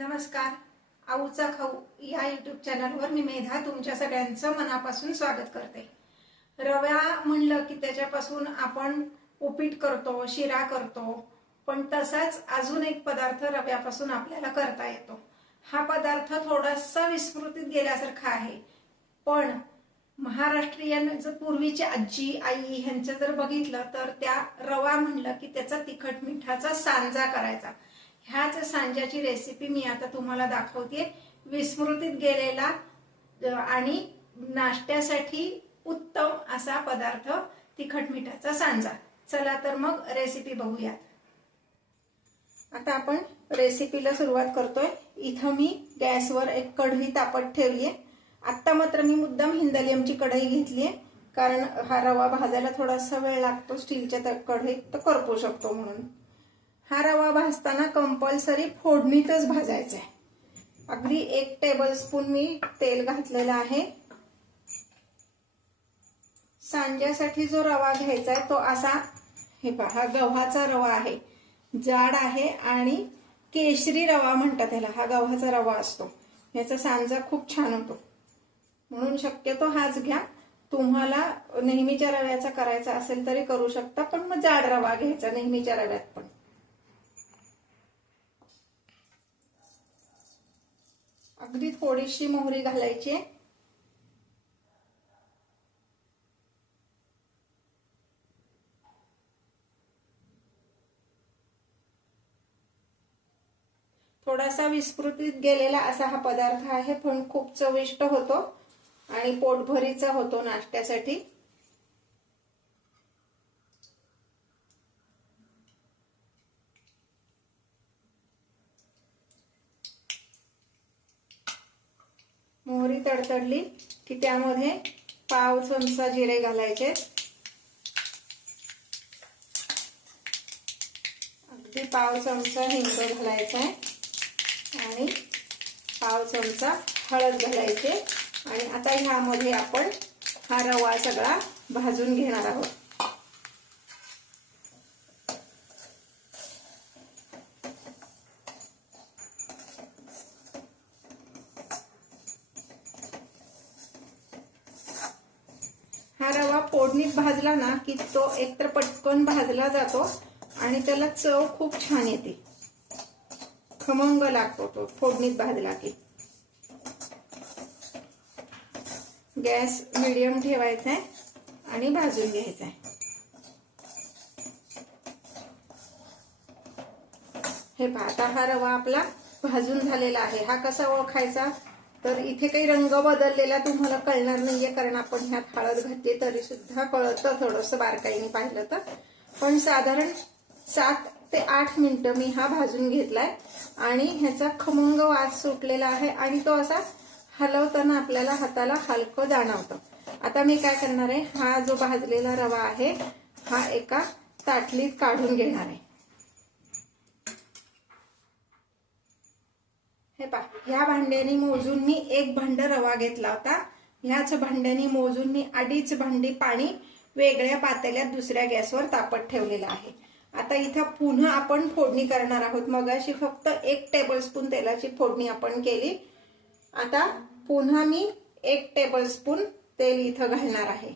नमस्कार. आऊचा खाऊ या यूट्यूब चॅनलवर मी मेधा तुमच्या सगळ्यांचं मनापासून स्वागत करते. रवा म्हणलं की त्याच्यापासून आपण उपीट करतो, शिरा करतो, पण तसाच अजून एक पदार्थ रव्यापासून आपल्याला करता येतो. हा पदार्थ थोडासा विस्मृतीत गेल्यासारखा आहे, पण महाराष्ट्रीयन जर पूर्वीची आजी आई ह्यांचं जर बघितलं तर त्या रवा म्हणलं की त्याचा तिखट मिठाचा सांजा करायचा. ह्याच सांज्याची रेसिपी मी आता तुम्हाला दाखवते. विस्मृतीत गेलेला आणि नाश्त्यासाठी उत्तम असा पदार्थ तिखट मिठाचा सांजा. चला तर मग रेसिपी बघूयात. आता आपण रेसिपीला सुरुवात करतोय. इथं मी गॅसवर एक कढई तापत ठेवलीये. आता मात्र मी मुद्दाम हिंदलियमची कढई घेतलीये, कारण हा रवा भाजायला थोडासा वेळ लागतो. स्टीलच्या कढईत तर करपू शकतो म्हणून. हा रवा भाजताना कंपल्सरी फोडणीतच भाजायचा आहे. अगदी 1 टेबलस्पून मी तेल घातलेलं आहे. सांज्यासाठी जो रवा घ्यायचा आहे तो असा, हे पहा, गव्हाचा रवा आहे. जाड आहे आणि केशरी रवा म्हणतात त्याला. हा गव्हाचा रवा असतो. याचा सांजा खूप छान होतो, म्हणून शक्यतो हाच घ्या. तुम्हाला नेहमीच्या रव्याचा करायचा असेल तरी करू शकता, पण मग जाड रवा घ्यायचा नेहमीच्या रव्यात पण. अगदी थोडीशी मोहरी घालायची. थोडासा विस्मृतीत गेलेला असा हा पदार्थ आहे, पण खूप चविष्ट होतो आणि पोटभरीचा होतो नाश्त्यासाठी. मोहरी तडतडली की त्यामध्ये पाव चमचा जिरे घालायचे. अगदी पाव चमचा हिंग घालायचा आहे आणि पाव चमचा हळद घालायचे. आणि आता ह्यामध्ये आपण हा रवा सगळा भाजून घेणार आहोत. हा रवा फोडणीत भाजला ना की तो एकतर पटकन भाजला जातो आणि त्याला चव खूप छान येते. खमंग लागतो तो फोडणीत भाजला की. गॅस मीडियम ठेवायचा आहे आणि भाजून घ्यायचा आहे. हे पहा, आता हा रवा आपला भाजून झालेला आहे. हा कसा ओळखायचा, तर इथे काही रंग बदललेला तुम्हाला कळणार नाहीये, कारण आपण ह्यात हळद घातली तरी सुद्धा कळतं थोडस बारकाईने पाहिलं तर. पण साधारण 7 ते 8 मिनिटं मी हा भाजून घेतलाय आणि ह्याचा खमंग वास सुटलेला आहे आणि तो असा हलवताना आपल्याला हाताला हलकं जाणवतं. आता मी काय करणार आहे, हा जो भाजलेला रवा आहे हा एका ताटलीत काढून घेणार आहे. हे पहा, ह्या भांड्याने मोजून मी 1 भांड रवा घेतला होता. ह्याच भांड्याने मोजून मी 2.5 भांडी पाणी वेगळ्या पातेल्यात दुसऱ्या गॅसवर तापत ठेवलेलं आहे. आता इथं पुन्हा आपण फोडणी करणार आहोत. मगाशी फक्त 1 टेबलस्पून तेलाची फोडणी आपण केली. आता पुन्हा मी 1 टेबलस्पून तेल इथं घालणार आहे.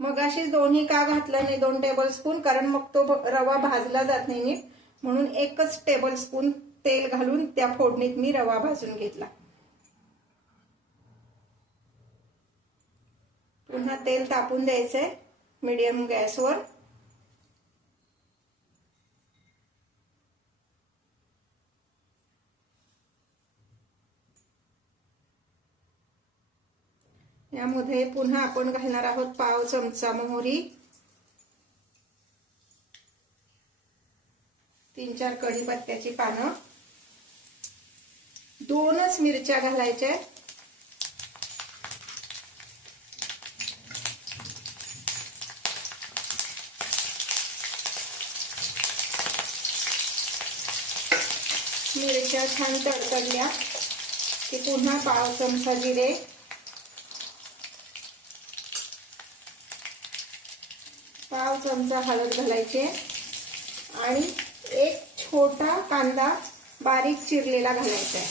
मगाशी दोन्ही का घातलं नाही 2 टेबलस्पून, कारण मग तो रवा भाजला जात नाही नीट, म्हणून 1च टेबलस्पून तेल घालून त्या फोडणीत मी रवा भाजून घेतला. पुन्हा तेल तापून द्यायचंय मीडियम गॅसवर. यामध्ये पुन्हा आपण घालणार आहोत पाव चमचा मोहरी, 3-4 कढीपत्त्याची पानं, 2च मिरच्या घालायच्या. मिरच्या छान तडतडल्या की पुन्हा पाव चमचा जिरे, पाव चमचा हळद घालायचे आणि एक छोटा कांदा बारीक चिरलेला घालायचा आहे,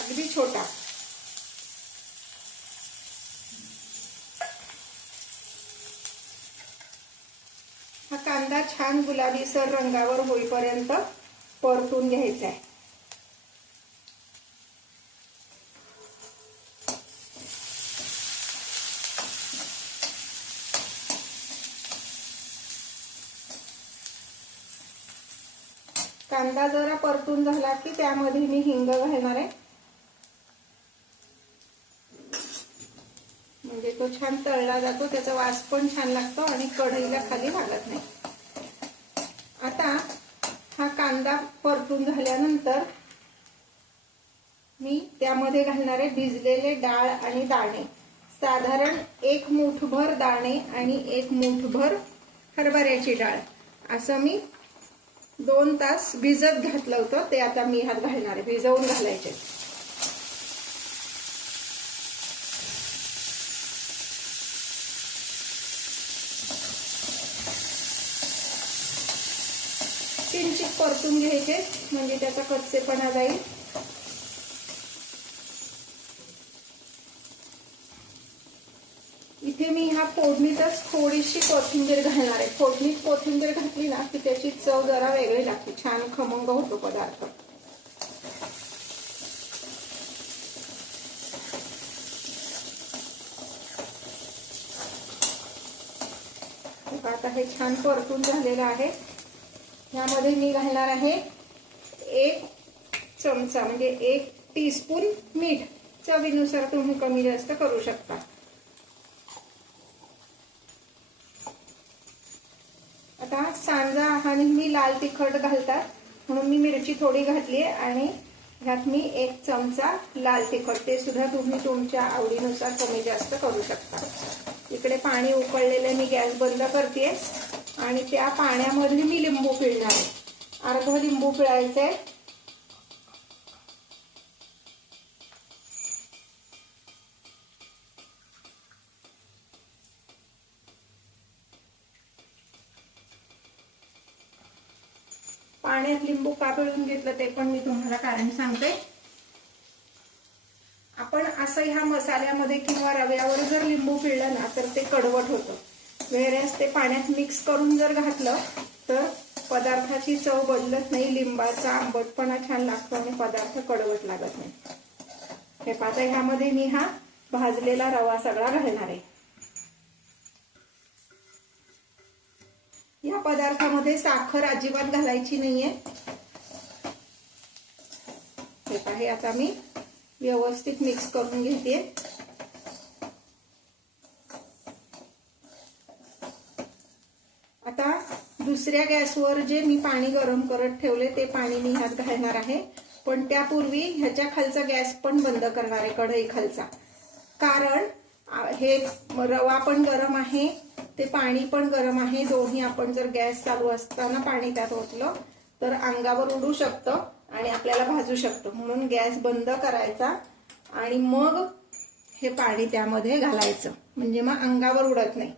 अगदी छोटा. हा कांदा छान गुलाबीसर रंगावर होईपर्यंत परतून घ्यायचा आहे. कांदा जरा परतून झाला की त्यामध्ये मी हिंग घालणार आहे, म्हणजे तो छान तळला जातो, त्याचा वास पण छान लागतो आणि कढईला खाली लागत नाही. आता हा कांदा परतून झाल्यानंतर मी त्यामध्ये घालणार आहे भिजलेले डाळ आणि दाणे. साधारण 1 मूठभर दाणे आणि 1 मूठभर हरभऱ्याची डाळ असं मी 2 तास भिजत घातलं होतं. ते आता मी ह्यात घालणार आहे, भिजवून घालायचे. किंचित परतून घ्यायचे म्हणजे त्याचा कच्चेपणा जाईल. इथे मी ह्या फोडणीतच थोडीशी कोथिंबीर घालणार आहे. फोडणीत कोथिंबीर घातली ना की त्याची चव जरा वेगळी लागते, छान खमंग होतो पदार्थ. आता हे छान परतून झालेलं आहे. यामध्ये मी घालणार आहे 1 चमचा म्हणजे 1 टीस्पून मीठ. चवीनुसार तुम्ही कमी जास्त करू शकता. आता सांजा हा नेहमी लाल तिखट घालतात म्हणून मी मिरची थोडी घातली आहे आणि ह्यात मी 1 चमचा लाल तिखट, ते सुद्धा तुम्ही तुमच्या आवडीनुसार कमी जास्त करू शकता. इकडे पाणी उकळलेलं, मी गॅस बंद करते आणि त्या पाण्यामध्ये मी लिंबू पिळणार आहे. अर्धा लिंबू पिळायचा आहे. पाण्यात लिंबू का पिळून घेतलं ते पण मी तुम्हाला कारण सांगते. आपण असं ह्या मसाल्यामध्ये किंवा रव्यावर जर लिंबू पिळलं ना तर ते कडवट होतं. वेळेस ते पाण्यात मिक्स करून जर घातलं तर पदार्थाची चव बदलत नाही, लिंबाचा आंबटपणा छान लागतो आणि पदार्थ कडवट लागत नाही. हे पाहता, ह्यामध्ये मी हा भाजलेला रवा सगळा घालणार आहे. या पदार्थामध्ये साखर अजिबात घालायची नाहीये. हे आहे, आता मी व्यवस्थित मिक्स करून घेते. आता दुसऱ्या गॅसवर जे मी पाणी गरम करत ठेवले ते पाणी मी ह्यात घालणार आहे. पण त्यापूर्वी ह्याच्या खालचा गॅस पण बंद करणार आहे, कढई खालचा. कारण हे रवा पण गरम आहे, ते पाणी पण गरम आहे. दोन्ही आपण जर गॅस चालू असताना पाणी त्यात ओतलं तर अंगावर उडू शकतं आणि आपल्याला भाजू शकतं. म्हणून गॅस बंद करायचा आणि मग हे पाणी त्यामध्ये घालायचं, म्हणजे मग अंगावर उडत नाही.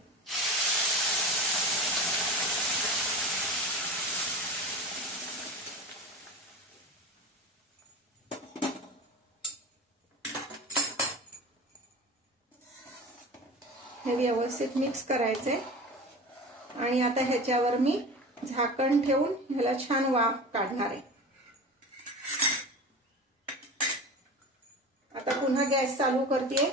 हे व्यवस्थित मिक्स करायचंय आणि आता ह्याच्यावर मी झाकण ठेवून ह्याला छान वाफ काढणार आहे. आता पुन्हा गॅस चालू करते.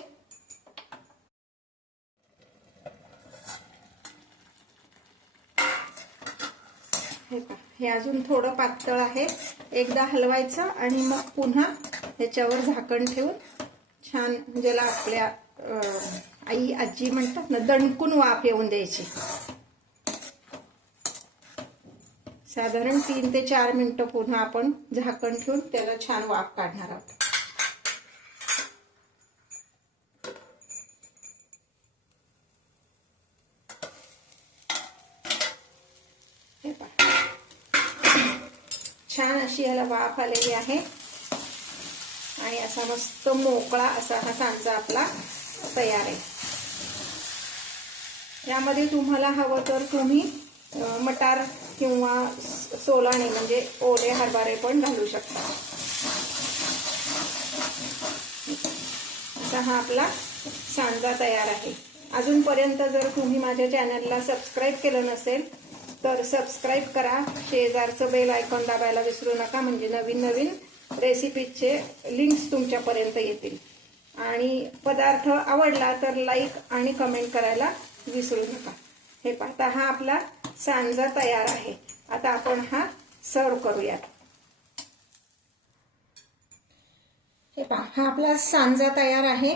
हे अजून थोडं पातळ आहे. एकदा हलवायचं आणि मग पुन्हा ह्याच्यावर झाकण ठेवून छान, ज्याला आपल्या आई आजी म्हणतात ना, दणकून वाफ येऊन द्यायची. साधारण 3 ते 4 मिनिटं पुन्हा आपण झाकण ठेवून त्याला छान वाफ काढणार आहोत. छान अशी याला वाफ आलेली आहे आणि असा मस्त मोकळा असा हा सांजा आपला तयार आहे. यामध्ये तुम्हाला हवं तर तुम्ही मटार किंवा सोलाने म्हणजे ओले हरभरे पण घालू शकता। असा हा आपला सांजा तयार आहे। अजूनपर्यंत जर तुम्ही माझ्या चॅनलला सबस्क्राईब केलं नसेल तर सबस्क्राईब करा, शेजारचं बेल आयकॉन दाबायला विसरू नका, म्हणजे नवीन नवीन रेसिपीचे लिंक्स तुमच्यापर्यंत येतील। आणि पदार्थ आवडला तर लाईक आणि कमेंट करायला विसरू नका। हे पाहता हा आपला सांजा तयार आहे। आता आपण हा सर्व करूयात। हे पहा हा आपला सांजा तयार आहे।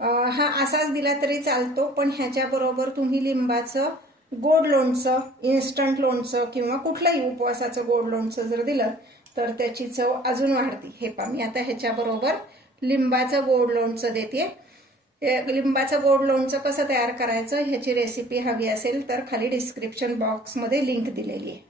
हा असाच दिला तरी चालतो, पण ह्याच्या बरोबर तुम्ही लिंबाचं गोड लोणचं, इन्स्टंट लोणचं किंवा कुठलंही उपवासाचं गोड लोणचं जर दिलं तर त्याची चव अजून वाढते। हे पहा मी आता ह्याच्या बरोबर लिंबाचं गोड लोणचं देते। लिंबाचं गोड लोणचं कसं तयार करायचं ह्याची रेसिपी हवी असेल तर खाली डिस्क्रिप्शन बॉक्समध्ये लिंक दिलेली आहे।